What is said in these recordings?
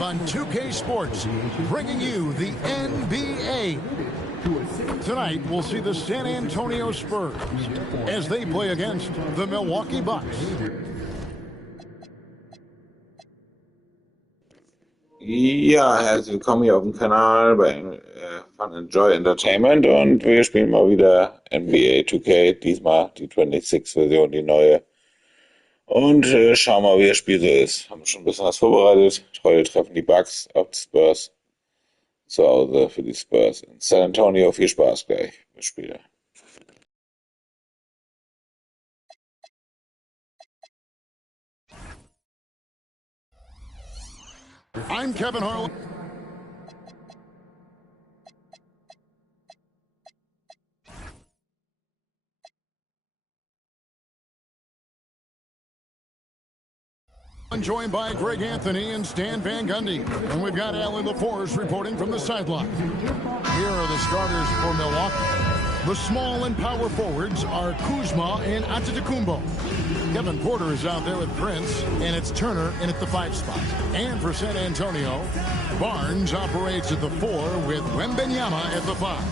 On 2K Sports, bringing you the NBA. Tonight, we'll see the San Antonio Spurs as they play against the Milwaukee Bucks. Ja, herzlich willkommen hier auf dem Kanal bei Fun&Joy Entertainment und wir spielen mal wieder NBA 2K, diesmal die 26-Version, die neue. Und schauen mal, wie das Spiel so ist. Haben schon ein bisschen was vorbereitet. Heute treffen die Bucks auf die Spurs. Zu Hause für die Spurs in San Antonio. Viel Spaß gleich beim Spiel. I'm Kevin Harlan. I'm joined by Greg Anthony and Stan Van Gundy. And we've got Alan LaForce reporting from the sideline. Here are the starters for Milwaukee. The small and power forwards are Kuzma and Antetokounmpo. Kevin Porter is out there with Prince, and it's Turner in at the 5 spot. And for San Antonio, Barnes operates at the 4 with Wembanyama at the 5.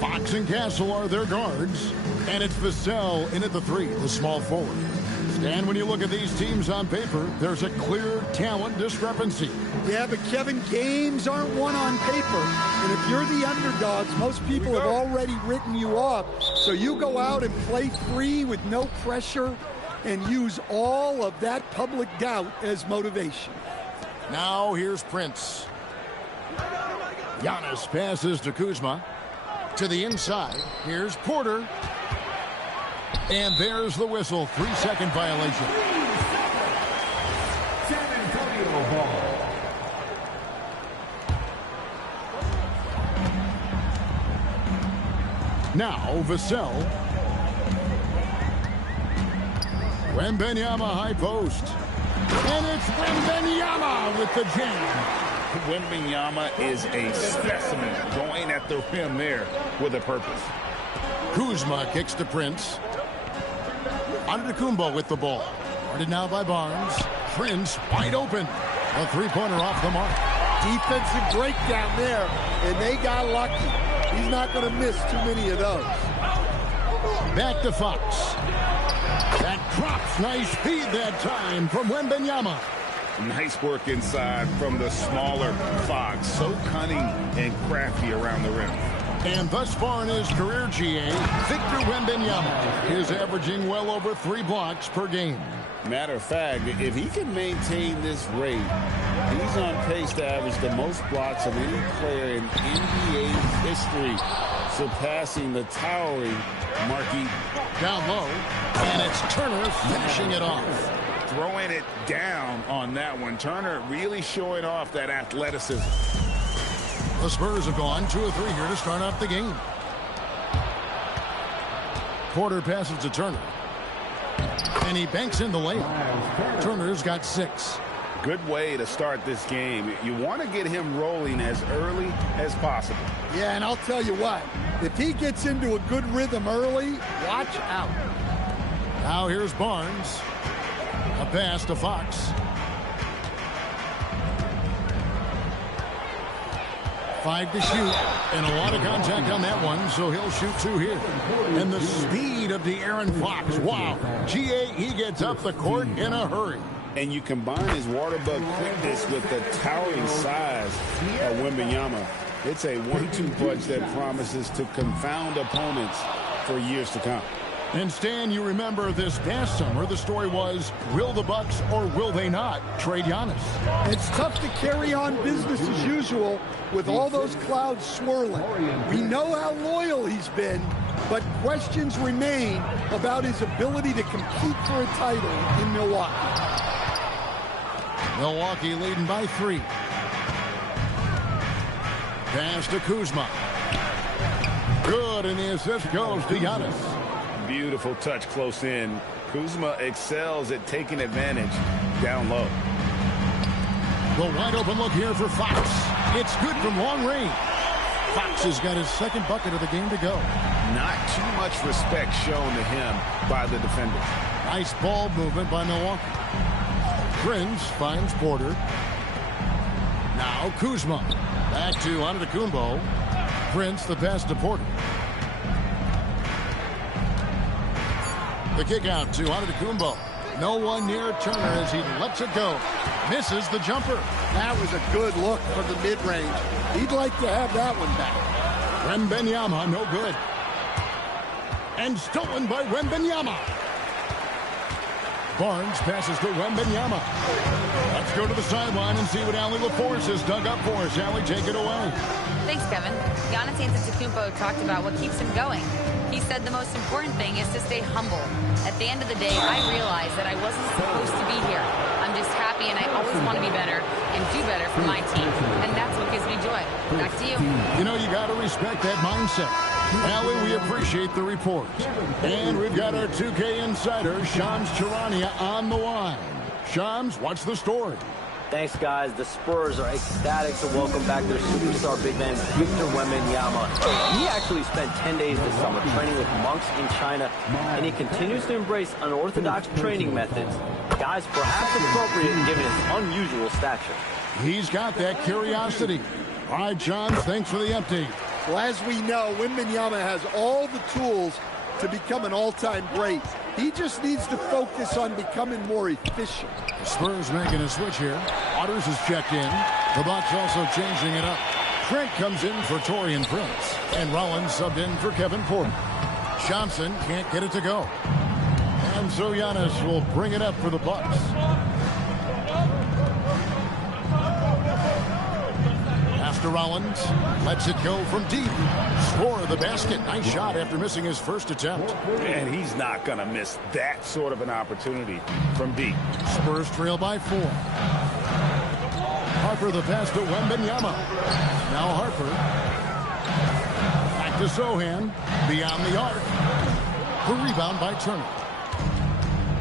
Fox and Castle are their guards, and it's Vassell in at the 3, the small forward. And when you look at these teams on paper, there's a clear talent discrepancy. Yeah, but Kevin, games aren't won on paper. And if you're the underdogs, most people have already written you off. So you go out and play free with no pressure and use all of that public doubt as motivation. Now here's Prince. Giannis passes to Kuzma. To the inside, here's Porter. And there's the whistle. 3-second violation. San Antonio ball. Now Vassell. Wembanyama high post. And it's Wembanyama with the jam. Wembanyama is a specimen going at the rim there with a purpose. Kuzma kicks to Prince. Antetokounmpo with the ball. Guarded now by Barnes. Prince wide open. A three-pointer off the mark. Defensive breakdown there, and they got lucky. He's not going to miss too many of those. Back to Fox. That drops. Nice feed that time from Wembanyama. Nice work inside from the smaller Fox. So cunning and crafty around the rim. And thus far in his career, GA, Victor Wembanyama is averaging well over 3 blocks per game. Matter of fact, if he can maintain this rate, he's on pace to average the most blocks of any player in NBA history, surpassing the towering Markey. Down low, and it's Turner finishing it off. Throwing it down on that one. Turner really showing off that athleticism. The Spurs have gone 2 of 3 here to start off the game. Porter passes to Turner. And he banks in the layup. Turner's got 6. Good way to start this game. You want to get him rolling as early as possible. Yeah, and I'll tell you what, if he gets into a good rhythm early, watch out. Now here's Barnes. A pass to Fox. 5 to shoot, and a lot of contact on that one, so he'll shoot 2 here. And the speed of De'Aaron Fox, wow. GA, he gets up the court in a hurry. And you combine his water bug quickness with the towering size of Wembanyama. It's a 1-2 punch that promises to confound opponents for years to come. And Stan, you remember this past summer, the story was, will the Bucks or will they not trade Giannis? It's tough to carry on business as usual with all those clouds swirling. We know how loyal he's been, but questions remain about his ability to compete for a title in Milwaukee. Milwaukee leading by 3. Pass to Kuzma. Good, and the assist goes to Giannis. Beautiful touch close in. Kuzma excels at taking advantage down low. The wide open look here for Fox. It's good from long range. Fox has got his 2nd bucket of the game to go. Not too much respect shown to him by the defenders. Nice ball movement by Milwaukee. Prince finds Porter. Now Kuzma. Back to Antetokounmpo. Prince, the pass to Porter. The kick out to Antetokounmpo. No one near Turner as he lets it go. Misses the jumper. That was a good look from the mid-range. He'd like to have that one back. Wembanyama, no good. And stolen by Wembanyama. Barnes passes to Wembanyama. Let's go to the sideline and see what Allie LaForce has dug up for us. Allie, take it away. Thanks, Kevin. Giannis Antetokounmpo talked about what keeps him going. He said the most important thing is to stay humble. At the end of the day, I realized that I wasn't supposed to be here. I'm just happy, and I always want to be better and do better for my team. And that's what gives me joy. Back to you. You know, you got to respect that mindset. Allie, we appreciate the report. And we've got our 2K insider, Shams Charania, on the line. Shams, what's the story? Thanks, guys. The Spurs are ecstatic to welcome back their superstar big man, Victor Wembanyama. He actually spent 10 days this summer training with monks in China, and he continues to embrace unorthodox training methods. Guys, perhaps appropriate given his unusual stature. He's got that curiosity. All right, John, thanks for the update. Well, as we know, Wembanyama has all the tools to become an all-time great. He just needs to focus on becoming more efficient. The Spurs making a switch here. Waters is checked in. The Bucks also changing it up. Trent comes in for Taurean Prince. And Rollins subbed in for Kevin Porter. Johnson can't get it to go. And so Giannis will bring it up for the Bucks. After Rollins, lets it go from deep. Score the basket. Nice shot after missing his first attempt. And he's not going to miss that sort of an opportunity from deep. Spurs trail by 4. Harper the pass to Wembanyama. Now Harper. Back to Sohan. Beyond the arc. The rebound by Turner.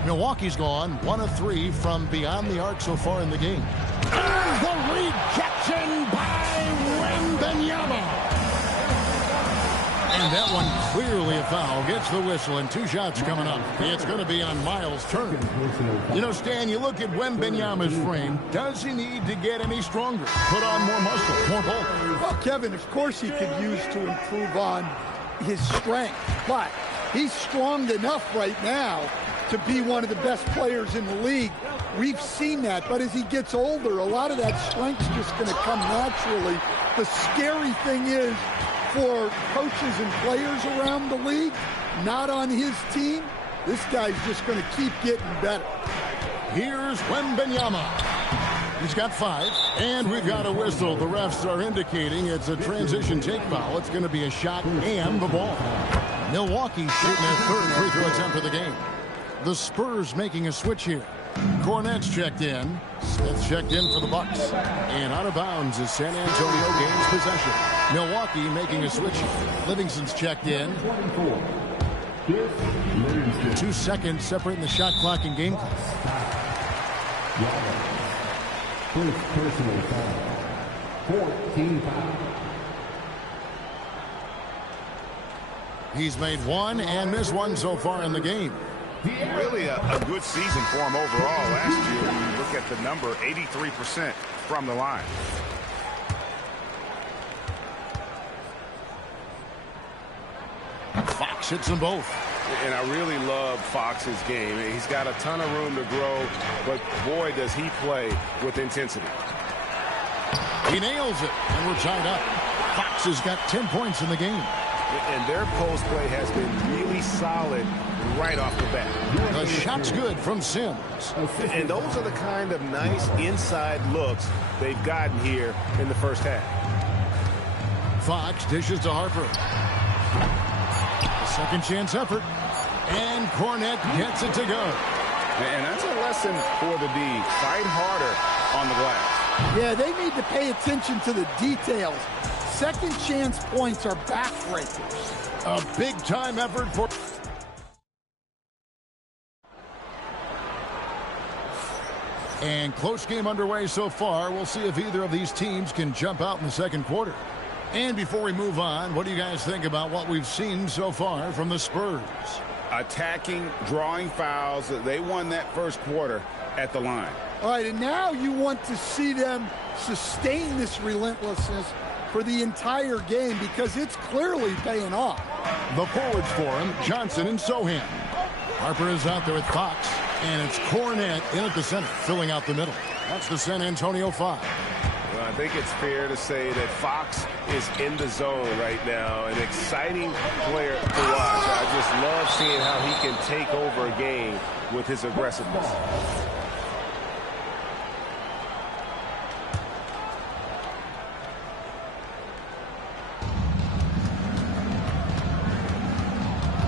Milwaukee's gone 1 of 3 from beyond the arc so far in the game. There's the rejection by Wembanyama. And that one clearly a foul. Gets the whistle and 2 shots coming up. It's going to be on Miles Turner. You know, Stan, you look at Wembanyama's frame. Does he need to get any stronger? Put on more muscle, more bulk? Well, Kevin, of course he could use to improve on his strength. But he's strong enough right now to be one of the best players in the league. We've seen that, but as he gets older, a lot of that strength's just going to come naturally. The scary thing is for coaches and players around the league, not on his team, this guy's just going to keep getting better. Here's Wembanyama. He's got 5, and we've got a whistle. The refs are indicating it's a transition take foul. It's going to be a shot and the ball. Milwaukee shooting their 3rd free throw attempt of the game. The Spurs making a switch here. Cornette's checked in. Smith's checked in for the Bucks. And out of bounds as San Antonio gains possession. Milwaukee making a switch here. Livingston's checked in. 2 seconds separating the shot clock and game clock. First personal foul. 14 foul. He's made 1 and missed 1 so far in the game. Really a good season for him overall last year. When you look at the number, 83% from the line. Fox hits them both. And I really love Fox's game. He's got a ton of room to grow, but boy, does he play with intensity. He nails it, and we're tied up. Fox has got 10 points in the game. And their post play has been really solid right off the bat. The shot's good from Sims. And those are the kind of nice inside looks they've gotten here in the first half. Fox dishes to Harper. A second chance effort. And Cornette gets it to go. And that's a lesson for the D. Fight harder on the glass. Yeah, they need to pay attention to the details. Second chance points are backbreakers. A big-time effort for... And close game underway so far. We'll see if either of these teams can jump out in the second quarter. And before we move on, what do you guys think about what we've seen so far from the Spurs? Attacking, drawing fouls. They won that first quarter at the line. All right, and now you want to see them sustain this relentlessness for the entire game because it's clearly paying off. The forwards for him, Johnson and Sohan. Harper is out there with Fox, and it's Cornette in at the center, filling out the middle. That's the San Antonio 5. Well, I think it's fair to say that Fox is in the zone right now. An exciting player to watch. I just love seeing how he can take over a game with his aggressiveness.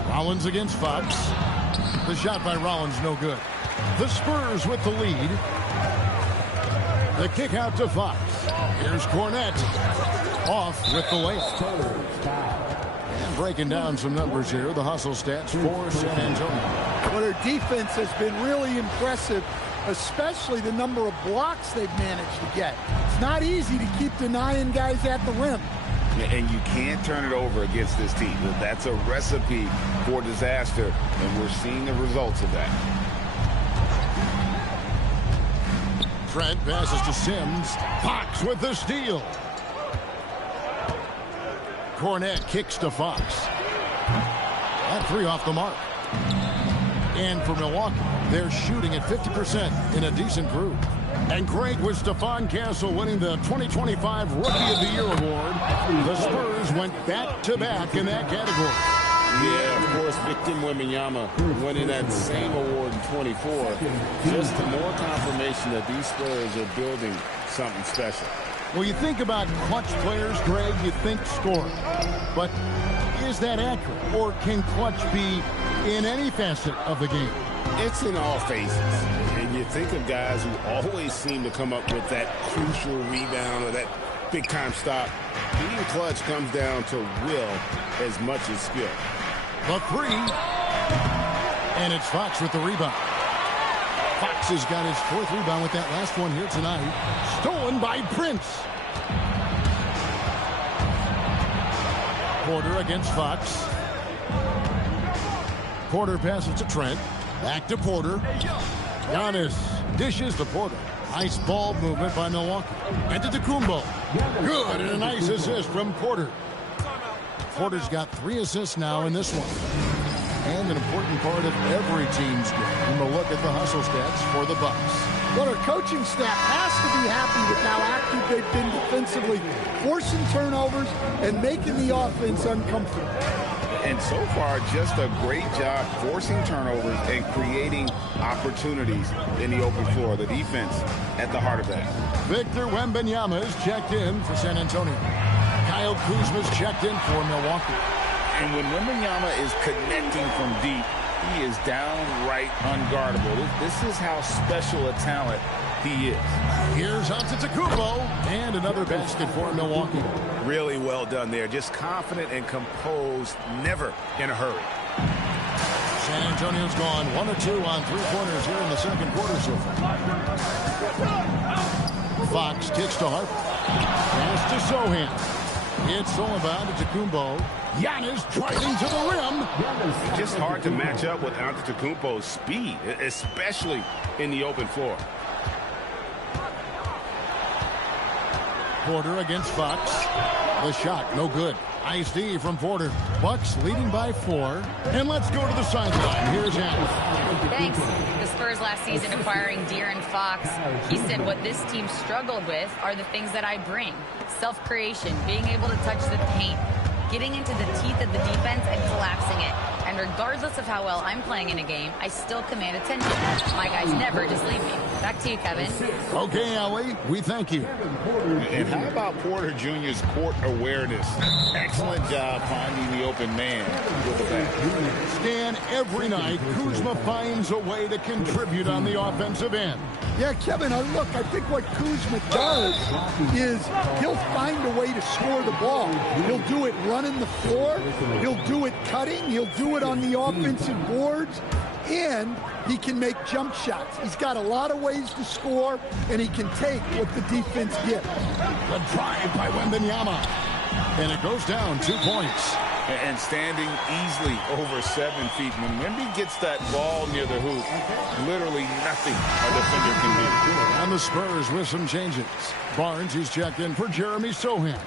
Rollins against Fox. The shot by Rollins, no good. The Spurs with the lead. The kick out to Fox. Here's Cornette. Off with the layup. And breaking down some numbers here. The hustle stats for San Antonio. Well, their defense has been really impressive, especially the number of blocks they've managed to get. It's not easy to keep denying guys at the rim. And you can't turn it over against this team. That's a recipe for disaster, and we're seeing the results of that. Trent passes to Sims. Fox with the steal. Cornette kicks to Fox. That three off the mark. And for Milwaukee, they're shooting at 50% in a decent group. And Greg, with Stephon Castle winning the 2025 Rookie of the Year award, the Spurs went back-to-back in that category. Yeah, of course, Victor Wembanyama winning that same award in 24. Just more confirmation that these Spurs are building something special. Well, you think about clutch players, Greg, you think scoring. But is that accurate? Or can clutch be in any facet of the game? It's in all phases. And you think of guys who always seem to come up with that crucial rebound or that big-time stop. Being clutch comes down to will as much as skill. The three. And it's Fox with the rebound. Fox has got his fourth rebound with that last one here tonight. Stolen by Prince. Porter against Fox. Porter passes to Trent. Back to Porter. Giannis dishes to Porter. Nice ball movement by Milwaukee. And to Tecumbo. Good, and a nice assist from Porter. Porter's got 3 assists now in this one. And an important part of every team's game. We'll look at the hustle stats for the Bucks. Well, our coaching staff has to be happy with how active they've been defensively, forcing turnovers and making the offense uncomfortable. And so far, just a great job forcing turnovers and creating opportunities in the open floor. The defense at the heart of that. Victor Wembanyama is checked in for San Antonio. Kyle Kuzma's checked in for Milwaukee. And when Wembanyama is connecting from deep, he is downright unguardable. This is how special a talent he is. Here's Antetokounmpo, and another basket for Milwaukee. Really well done there. Just confident and composed, never in a hurry. San Antonio's gone 1 or 2 on three-pointers here in the second quarter so far. Fox kicks to Harper. Pass to Sohan. It's stolen by Antetokounmpo. Giannis driving to the rim. Just hard to match up with Antetokounmpo's speed, especially in the open floor. Porter against Fox. The shot, no good. Nice D from Porter. Bucks leading by 4. And let's go to the sideline. Here's Giannis. Thanks. The Spurs last season acquiring De'Aaron Fox. He said what this team struggled with are the things that I bring. Self-creation, being able to touch the paint, getting into the teeth of the defense and collapsing it. And regardless of how well I'm playing in a game, I still command attention. My guys never just leave me. Back to you, Kevin. Okay, Allie, we thank you. And how about Porter Jr.'s court awareness? Excellent job finding the open man with the back. Stan, every night, Kuzma finds a way to contribute on the offensive end. Yeah, Kevin, look, I think what Kuzma does is he'll find a way to score the ball. He'll do it running the floor. He'll do it cutting. He'll do it on the offensive boards. And he can make jump shots. He's got a lot of ways to score, and he can take what the defense gives. The drive by Wembanyama. And it goes down 2 points. and standing easily over 7 feet. When Wemby gets that ball near the hoop, literally nothing a defender can do. And the Spurs with some changes. Barnes, he's checked in for Jeremy Sohan.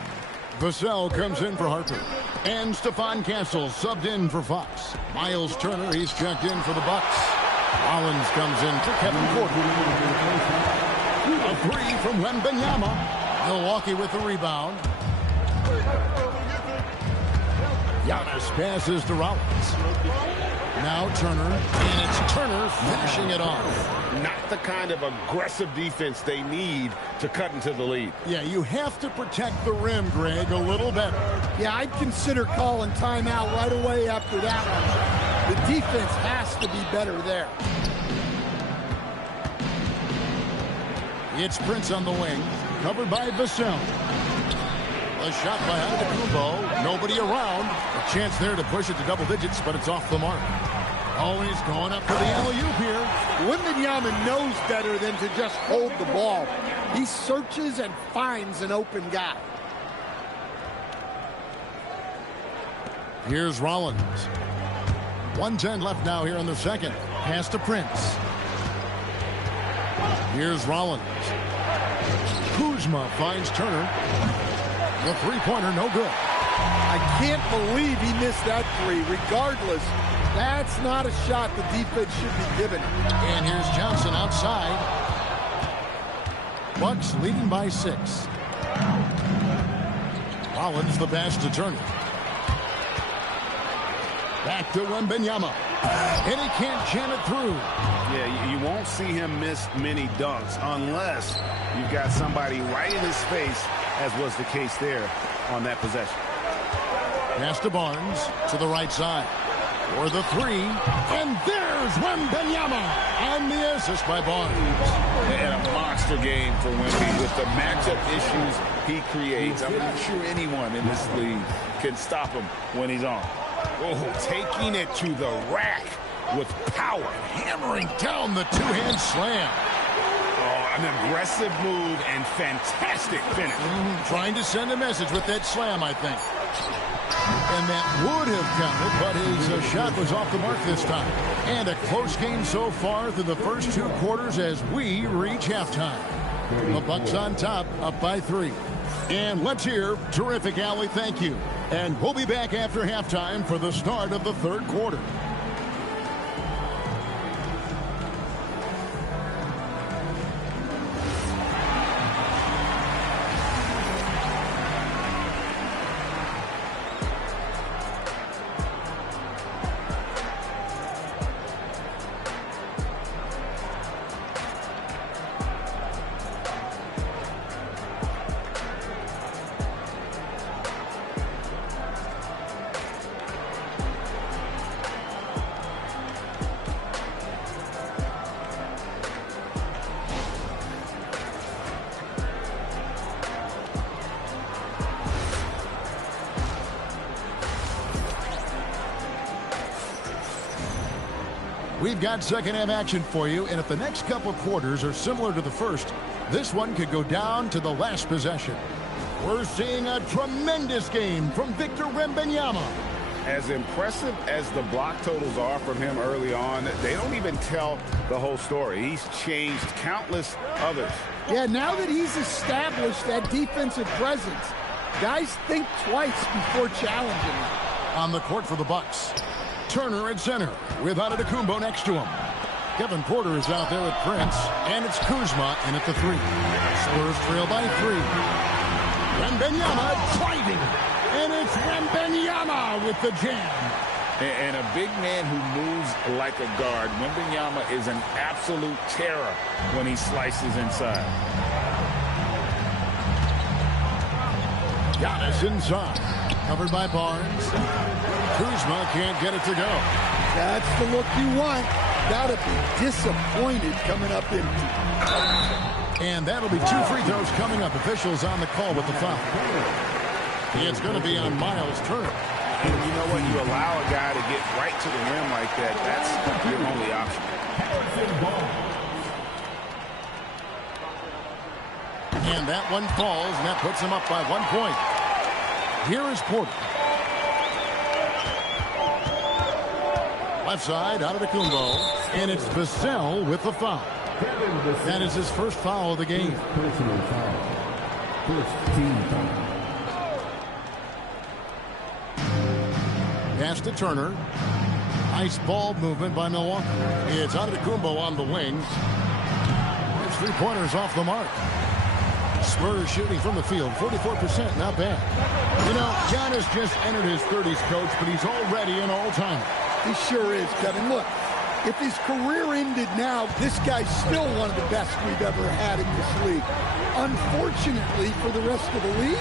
Vassell comes in for Harper. And Stephon Castle subbed in for Fox. Miles Turner, he's checked in for the Bucks. Rollins comes in for Kevin Porter. A three from Wembanyama. Milwaukee with the rebound. Giannis passes to Rollins. Now Turner, and it's Turner finishing it off. Not the kind of aggressive defense they need to cut into the lead. Yeah, you have to protect the rim, Greg, a little better. Yeah, I'd consider calling timeout right away after that one. The defense has to be better there. It's Prince on the wing, covered by Vassell. A shot by Antetokounmpo. Nobody around. A chance there to push it to double digits, but it's off the mark. Oh, he's going up for the alley-oop here. Wembanyama knows better than to just hold the ball. He searches and finds an open guy. Here's Rollins. 1:10 left now here in the second. Pass to Prince. Here's Rollins. Kuzma finds Turner. The three-pointer, no good. I can't believe he missed that three. Regardless, that's not a shot the defense should be given. And here's Johnson outside. Bucks leading by 6. Rollins the pass to Turner. Back to Wembanyama. And he can't jam it through. Yeah, you won't see him miss many dunks unless you've got somebody right in his face, as was the case there on that possession. Pass to Barnes to the right side. For the three. And there's Wembanyama. And the assist by Barnes. And a monster game for Wemby with the matchup issues he creates. I'm not sure anyone in this league can stop him when he's on. Oh, taking it to the rack with power. Hammering down the two-hand slam. Oh, an aggressive move and fantastic finish. Trying to send a message with that slam, I think. And that would have counted, but his shot was off the mark this time. And a close game so far through the first 2 quarters as we reach halftime. The Bucks on top, up by 3. And let's hear terrific Alley thank you. And we'll be back after halftime for the start of the 3rd quarter. We've got second half action for you, and if the next couple quarters are similar to the first, this one could go down to the last possession. We're seeing a tremendous game from Victor Wembanyama. As impressive as the block totals are from him early on, they don't even tell the whole story. He's changed countless others. Yeah, now that he's established that defensive presence, guys think twice before challenging him. On the court for the Bucks. Turner at center with Antetokounmpo next to him. Kevin Porter is out there with Prince, and it's Kuzma in at the 3. Spurs trail by 3. Wembanyama driving, and it's Wembanyama with the jam. And a big man who moves like a guard. Wembanyama is an absolute terror when he slices inside. Giannis inside, covered by Barnes. Kuzma can't get it to go. That's the look you want. Gotta be disappointed coming up empty. And that'll be 2 free throws coming up. Officials on the call with the foul. It's going to be on Miles Turner. And you know what? You allow a guy to get right to the rim like that. That's your only option. And that one falls, and that puts him up by 1 point. Here is Porter. Left side, Antetokounmpo. And it's Vassell with the foul. That is his first foul of the game. Personal foul. First team foul. Pass to Turner. Nice ball movement by Milwaukee. It's Antetokounmpo on the wing. There's three-pointers off the mark. Spurs shooting from the field, 44%, not bad. You know, Giannis just entered his 30s, coach, but he's already an all-timer. He sure is, Kevin. Look, if his career ended now, this guy's still one of the best we've ever had in this league. Unfortunately for the rest of the league,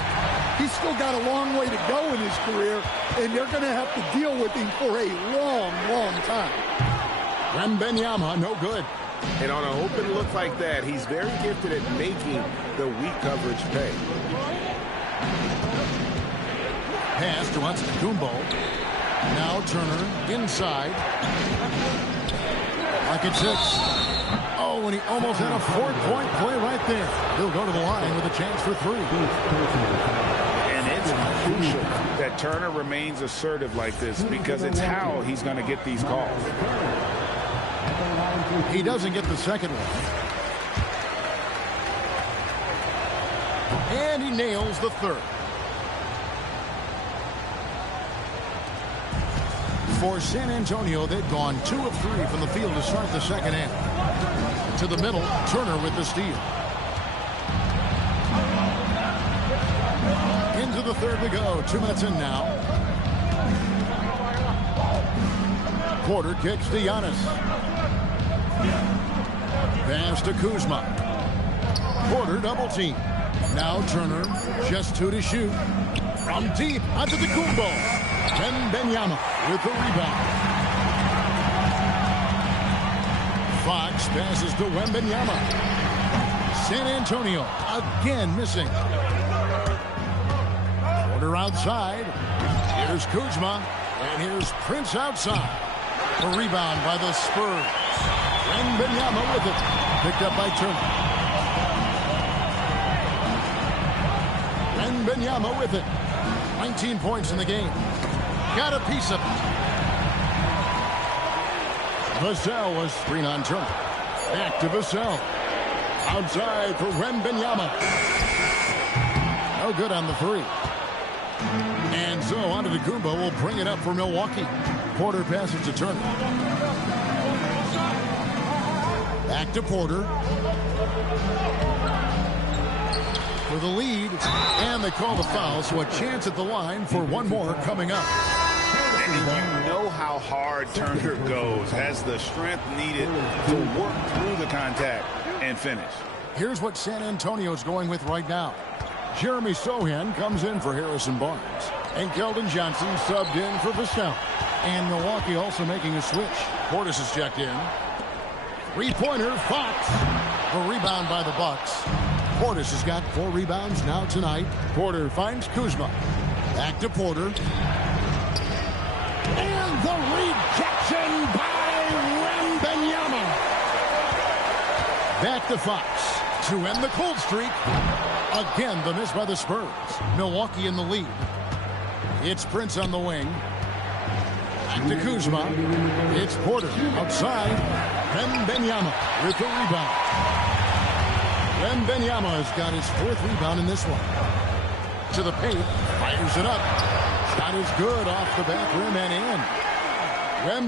he's still got a long way to go in his career, and they're going to have to deal with him for a long, long time. Wembanyama, no good. And on an open look like that, he's very gifted at making the weak coverage pay. Pass to Antetokounmpo. Now Turner inside. Pocket 6. Oh, and he almost had a 4-point play right there. He'll go to the line with a chance for 3. And it's crucial that Turner remains assertive like this because it's how he's going to get these calls. He doesn't get the second one. And he nails the third. For San Antonio, they've gone 2 of 3 from the field to start the second half. To the middle, Turner with the steal. Into the third we go. 2 minutes in now. Porter kicks to Giannis. Pass to Kuzma. Porter double team. Now Turner, just 2 to shoot. From deep, Antetokounmpo. Wembanyama with the rebound. Fox passes to Wembanyama. San Antonio again missing. Porter outside. Here's Kuzma. And here's Prince outside. A rebound by the Spurs. Wembanyama with it. Picked up by Turner. Wembanyama with it. 19 points in the game. Got a piece of it. Vassell was screen on Turner. Back to Vassell. Outside for Wembanyama. No good on the 3. And so Antetokounmpo will bring it up for Milwaukee. Porter passes to Turner. Back to Porter. For the lead. And they call the foul, so a chance at the line for one more coming up. And you know how hard Turner goes. Has the strength needed to work through the contact and finish. Here's what San Antonio's going with right now. Jeremy Sohan comes in for Harrison Barnes. And Keldon Johnson subbed in for Vassell. And Milwaukee also making a switch. Portis is checked in. Three-pointer, Fox. The rebound by the Bucks. Portis has got 4 rebounds now tonight. Porter finds Kuzma. Back to Porter. And the rejection by Wembanyama. Back to Fox to end the cold streak. Again, the miss by the Spurs. Milwaukee in the lead. It's Prince on the wing. Back to Kuzma. It's Porter outside. Wembanyama with the rebound. Wembanyama has got his 4th rebound in this one. To the paint. Fires it up. Shot is good off the back rim and in.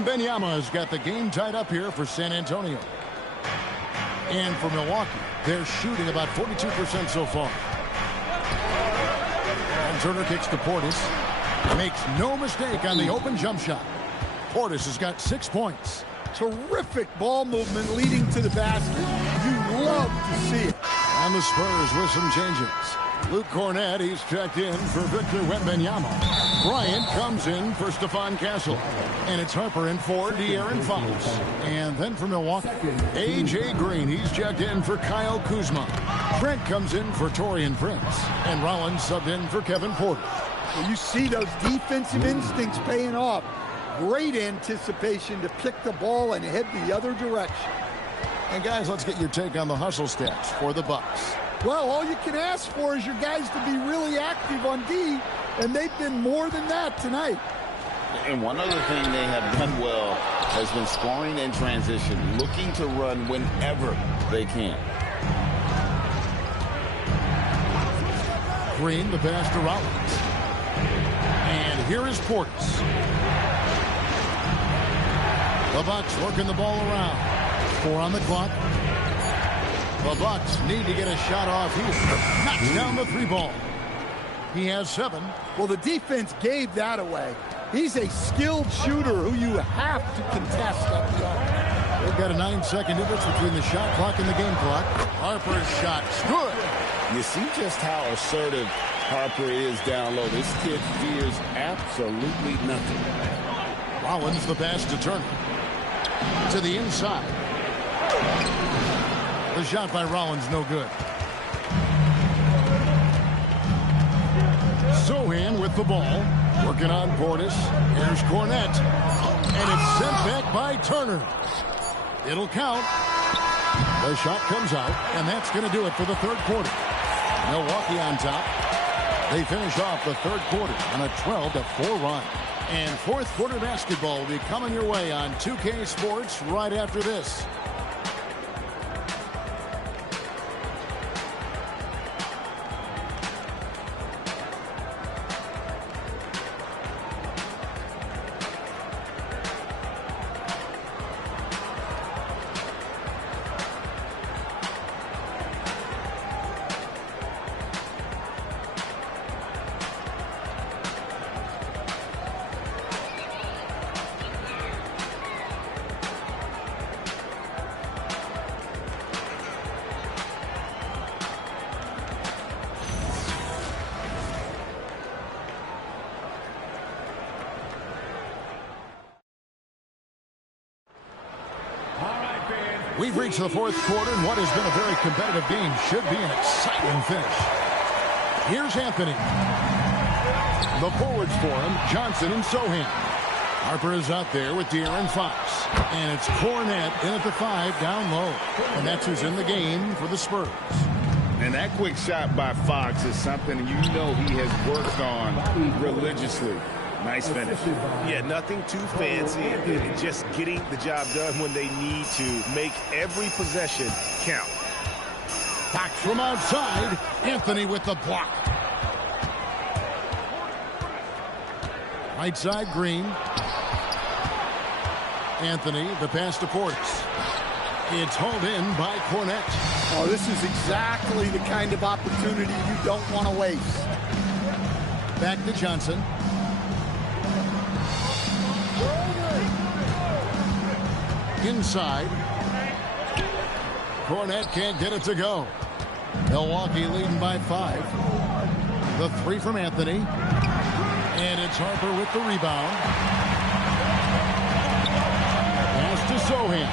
Wembanyama has got the game tied up here for San Antonio. And for Milwaukee, they're shooting about 42% so far. And Turner kicks to Portis. Makes no mistake on the open jump shot. Portis has got 6 points. Terrific ball movement leading to the basket. You love to see it. And the Spurs with some changes. Luke Cornett, he's checked in for Victor Wembanyama. Bryant comes in for Stephon Castle. And it's Harper in for De'Aaron Fox. And then for Milwaukee, A.J. Green, he's checked in for Kyle Kuzma. Trent comes in for Taurean Prince. And Rollins subbed in for Kevin Porter. Well, you see those defensive instincts paying off. Great anticipation to pick the ball and head the other direction. And guys, let's get your take on the hustle stats for the Bucks. Well, all you can ask for is your guys to be really active on D, and they've been more than that tonight. And one other thing they have done well has been scoring in transition, looking to run whenever they can. Green, the pass to Rollins. And here is Portis. The Bucks working the ball around. 4 on the clock. The Bucks need to get a shot off here. Knocks down the 3 ball. He has 7. Well, the defense gave that away. He's a skilled shooter who you have to contest up the arc. They've got a 9-second difference between the shot clock and the game clock. Harper's shot's good. You see just how assertive Harper is down low. This kid fears absolutely nothing. Rollins, the pass to Turner. To the inside. The shot by Rollins, no good. Sohan with the ball. Working on Portis. Here's Cornette. And it's sent back by Turner. It'll count. The shot comes out, and that's going to do it for the third quarter. Milwaukee on top. They finish off the third quarter on a 12-4 run. And fourth quarter basketball will be coming your way on 2K Sports right after this. We've reached the fourth quarter, and what has been a very competitive game should be an exciting finish. Here's Anthony. The forwards for him, Johnson and Sohan. Harper is out there with De'Aaron Fox. And it's Cornette in at the 5 down low. And that's who's in the game for the Spurs. And that quick shot by Fox is something you know he has worked on religiously. Nice finish. Yeah, nothing too fancy. Just getting the job done when they need to. Make every possession count. Fox from outside. Anthony with the block. Right side, Green. Anthony, the pass to Portis. It's hauled in by Cornette. Oh, this is exactly the kind of opportunity you don't want to waste. Back to Johnson. Inside. Cornette can't get it to go. Milwaukee leading by 5. The 3 from Anthony. And it's Harper with the rebound. Pass to Sohan.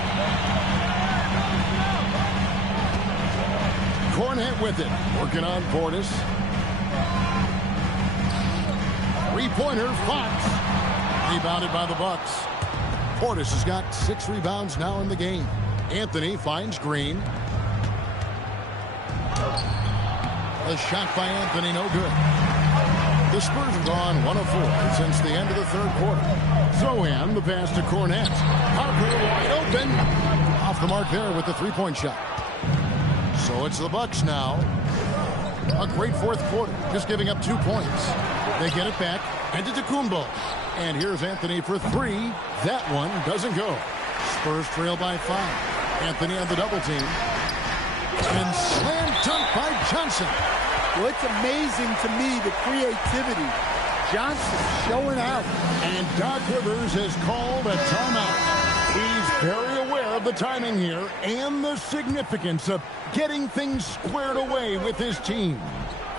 Cornette with it. Working on Portis. 3-pointer, Fox. Rebounded by the Bucks. Portis has got 6 rebounds now in the game. Anthony finds Green. A shot by Anthony, no good. The Spurs have gone 1 of 4 since the end of the third quarter. Sohan, the pass to Cornette. Harper wide open. Off the mark there with the 3-point shot. So it's the Bucks now. A great fourth quarter, just giving up 2 points. They get it back. Antetokounmpo. And here's Anthony for 3. That one doesn't go. Spurs trail by 5. Anthony on the double team. And slam dunk by Johnson. Well, it's amazing to me, the creativity. Johnson showing out. And Doc Rivers has called a timeout. He's very aware of the timing here and the significance of getting things squared away with his team.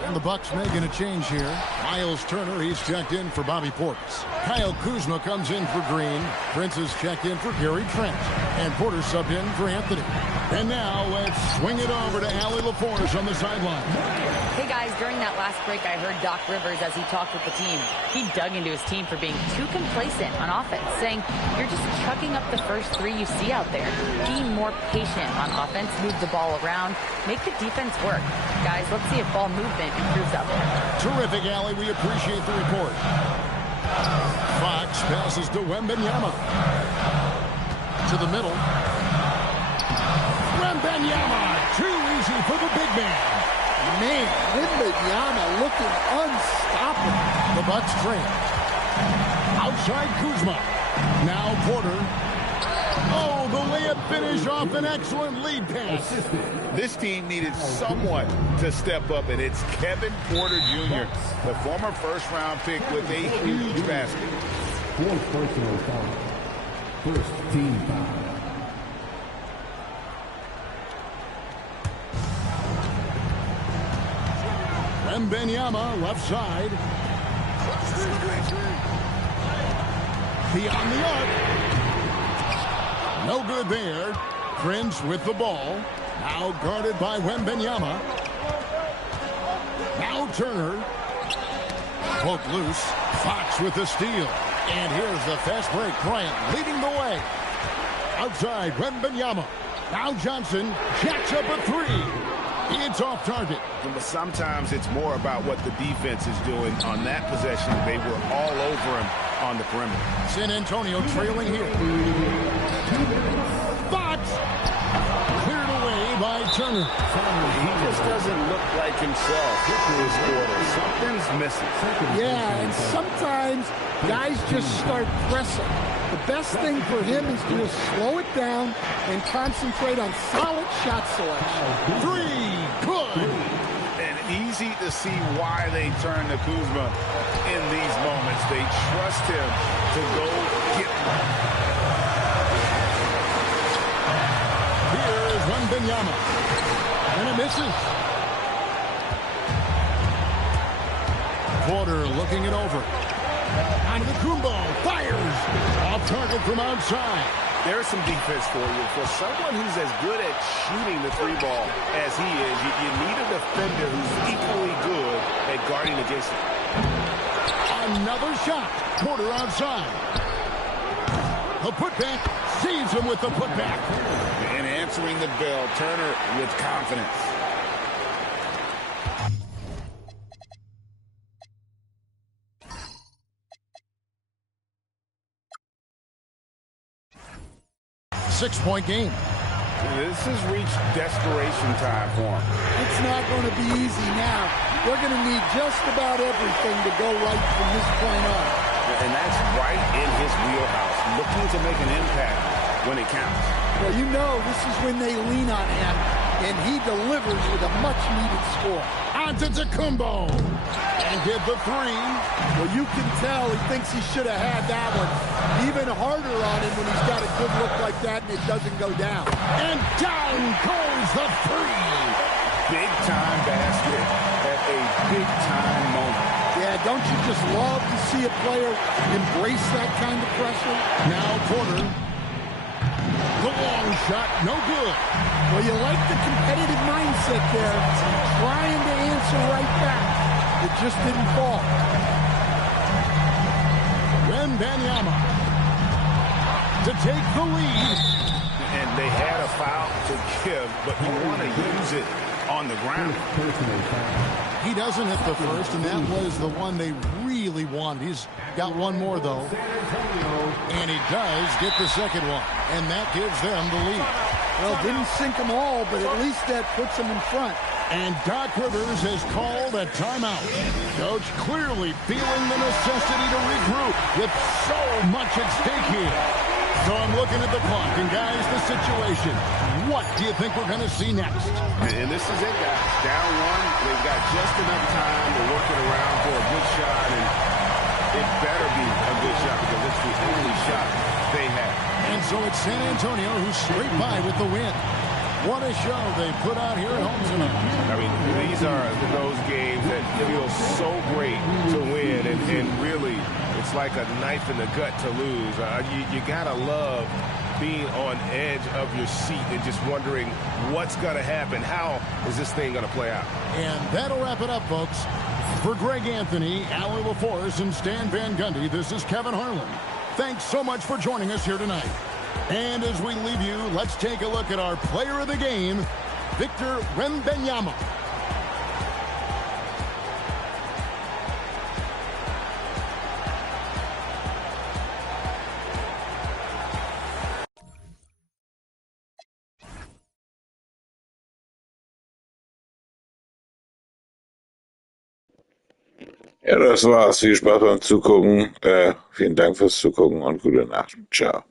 And the Bucks making a change here. Miles Turner, he's checked in for Bobby Portis. Kyle Kuzma comes in for Green. Prince is checked in for Gary Trent. And Porter subbed in for Anthony. And now let's swing it over to Allie LaForce on the sideline. Hey guys, during that last break, I heard Doc Rivers as he talked with the team. He dug into his team for being too complacent on offense, saying, you're just chucking up the first 3 you see out there. Be more patient on offense, move the ball around, make the defense work. Guys, let's see if ball movement improves out there. Terrific, Allie. We appreciate the report. Fox passes to Wembanyama. To the middle. Wembanyama, too easy for the big man. Man, Wembanyama looking unstoppable. The Bucks trail. Outside Kuzma. Now Porter. Oh, the layup finish off an excellent lead pass. This team needed someone to step up, and it's Kevin Porter Jr., the former first-round pick, with a huge basket. Fourth personal foul. First team foul. Wembanyama, left side. Beyond the arc. No good there. Prince with the ball. Now guarded by Wembanyama. Now Turner. Poke loose. Fox with the steal. And here's the fast break. Bryant leading the way. Outside Wembanyama. Now Johnson jacks up a three. It's off target. But sometimes it's more about what the defense is doing. On that possession, they were all over him on the perimeter. San Antonio trailing here. Fox cleared away by Turner. He just doesn't look like himself this quarter. Something's missing. Yeah, and sometimes guys just start pressing. The best thing for him is to just slow it down and concentrate on solid shot selection. Three, good. And easy to see why they turn to Kuzma in these moments. They trust him to go get one. Here is Wembanyama. And it misses. Porter looking it over. Onto the Kumbo. Fires. Off target from outside. There's some defense for you. For someone who's as good at shooting the three ball as he is, you need a defender who's equally good at guarding against him. Another shot. Porter outside. The putback. Saves him with the putback. And answering the bell, Turner with confidence. Six-point game. This has reached desperation time for him. It's not going to be easy now. They're going to need just about everything to go right from this point on. And that's right in his wheelhouse, looking to make an impact when it counts. Well, you know this is when they lean on him, and he delivers with a much-needed score. Onto Kumbo. And get the three. Well, you can tell he thinks he should have had that one. Even harder on him when he's got a good look like that and it doesn't go down. And down goes the three. Big-time basket at a big-time moment. Yeah, don't you just love to see a player embrace that kind of pressure? Now Porter. The long shot, no good. Well, you like the competitive mindset there, trying to answer right back. It just didn't fall. Wembanyama to take the lead. And they had a foul to give, but you want to use it on the ground. He doesn't hit the first, and that was the one they really wanted. He's got one more, though. And he does get the second one, and that gives them the lead. Well, didn't sink them all, but at least that puts them in front. And Doc Rivers has called a timeout. Coach clearly feeling the necessity to regroup with so much at stake here. So I'm looking at the clock, and guys, the situation. What do you think we're going to see next? And this is it, guys. Down one, they've got just enough time to work it around for a good shot, and it better be a good shot because it's the only shot they have. And so it's San Antonio who's straight by with the win. What a show they put out here at home tonight. I mean, these are those games that feel so great to win, and really, it's like a knife in the gut to lose. You got to love being on edge of your seat and just wondering what's going to happen. How is this thing going to play out? And that'll wrap it up, folks. For Greg Anthony, Allie LaForce, and Stan Van Gundy, this is Kevin Harlan. Thanks so much for joining us here tonight. And as we leave you, let's take a look at our player of the game, Victor Wembanyama. Ja, das war's. Viel Spaß beim Zugucken. Vielen Dank fürs Zugucken und gute Nacht. Ciao.